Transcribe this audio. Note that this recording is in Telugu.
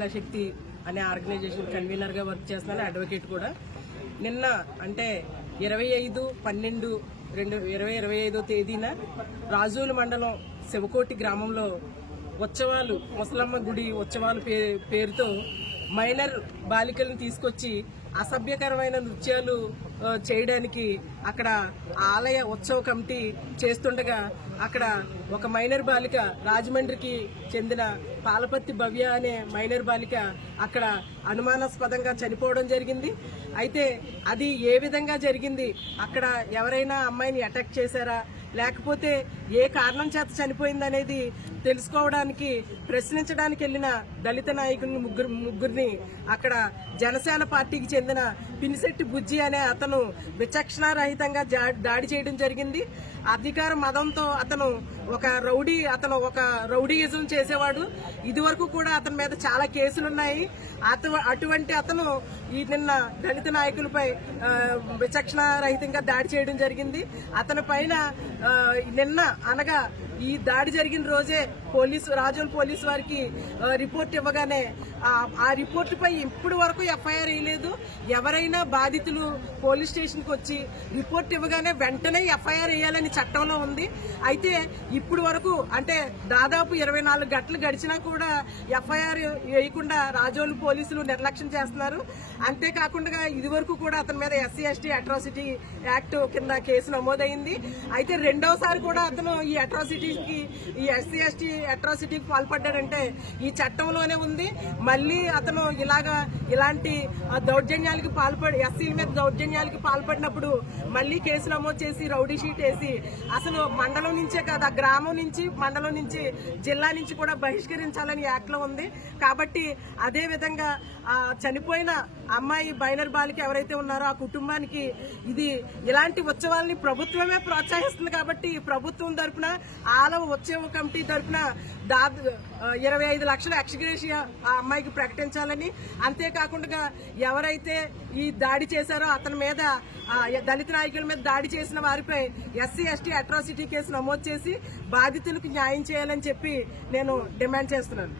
ప్రజ్ఞాశక్తి అనే ఆర్గనైజేషన్ కన్వీనర్గా వర్క్ చేస్తున్నాను, అడ్వకేట్ కూడా. నిన్న అంటే 25/12/2025 తేదీన రాజోలు మండలం శివకోటి గ్రామంలో ఉత్సవాలు, ముసలమ్మ గుడి ఉత్సవాలు పేరుతో మైనర్ బాలికలను తీసుకొచ్చి అసభ్యకరమైన నృత్యాలు చేయడానికి అక్కడ ఆలయ ఉత్సవ కమిటీ చేస్తుండగా అక్కడ ఒక మైనర్ బాలిక, రాజమండ్రికి చెందిన పాలపత్తి భవ్య అనే మైనర్ బాలిక అక్కడ అనుమానాస్పదంగా చనిపోవడం జరిగింది. అయితే అది ఏ విధంగా జరిగింది, అక్కడ ఎవరైనా అమ్మాయిని అటాక్ చేశారా లేకపోతే ఏ కారణం చేత చనిపోయిందనేది తెలుసుకోవడానికి ప్రశ్నించడానికి వెళ్లిన దళిత నాయకుల్ని ముగ్గురిని అక్కడ జనసేన పార్టీకి చెందిన పినిశెట్టి బుజ్జి అనే అతను విచక్షణారహితంగా దాడి చేయడం జరిగింది. అధికార మదంతో అతను ఒక రౌడీయిజం చేసేవాడు. ఇదివరకు కూడా అతని మీద చాలా కేసులున్నాయి. అటువంటి అతను నిన్న దళిత నాయకులపై విచక్షణారహితంగా దాడి చేయడం జరిగింది. అతని పైన నిన్న అనగా ఈ దాడి జరిగిన రోజే రాజోల్ పోలీసు వారికి రిపోర్ట్ ఇవ్వగానే ఆ రిపోర్టుపై ఇప్పటి వరకు ఎఫ్ఐఆర్ వేయలేదు. ఎవరైనా బాధితులు పోలీస్ స్టేషన్కి వచ్చి రిపోర్ట్ ఇవ్వగానే వెంటనే ఎఫ్ఐఆర్ వేయాలని చట్టంలో ఉంది. అయితే ఇప్పుడు వరకు అంటే దాదాపు 24 గంటలు గడిచినా కూడా ఎఫ్ఐఆర్ వేయకుండా రాజోలు పోలీసులు నిర్లక్ష్యం చేస్తున్నారు. అంతేకాకుండా ఇదివరకు కూడా అతని మీద SC/ST అట్రాసిటీ యాక్ట్ కింద కేసు నమోదైంది. అయితే రెండోసారి కూడా అతను ఈ SC/ST అట్రాసిటీకి పాల్పడ్డాడంటే ఈ చట్టంలోనే ఉంది. మళ్ళీ అతను ఇలాంటి దౌర్జన్యాలకి ఎస్సీల మీద దౌర్జన్యాలకి పాల్పడినప్పుడు మళ్ళీ కేసు నమోదు చేసి రౌడీ షీట్ వేసి అసలు మండలం నుంచే కాదు, ఆ గ్రామం నుంచి, మండలం నుంచి, జిల్లా నుంచి కూడా బహిష్కరించాలని యాక్ట్ లో ఉంది. కాబట్టి అదే విధంగా చనిపోయిన అమ్మాయి మైనర్ బాలిక ఎవరైతే ఉన్నారో ఆ కుటుంబానికి ఇలాంటి ఉత్సవాలని ప్రభుత్వమే ప్రోత్సహిస్తుంది. కాబట్టి ప్రభుత్వం తరఫున ఆలవ ఉత్సవ కమిటీ తరఫున 25 లక్షల ఎక్స్గ్రేషియా ఆ అమ్మాయికి ప్రకటించాలని, అంతేకాకుండా ఎవరైతే ఈ దాడి చేశారో అతని మీద దళిత నాయకుల మీద దాడి చేసిన వారిపై SC/ST అట్రాసిటీ కేసు నమోదు చేసి బాధితులకు న్యాయం చేయాలని చెప్పి నేను డిమాండ్ చేస్తున్నాను.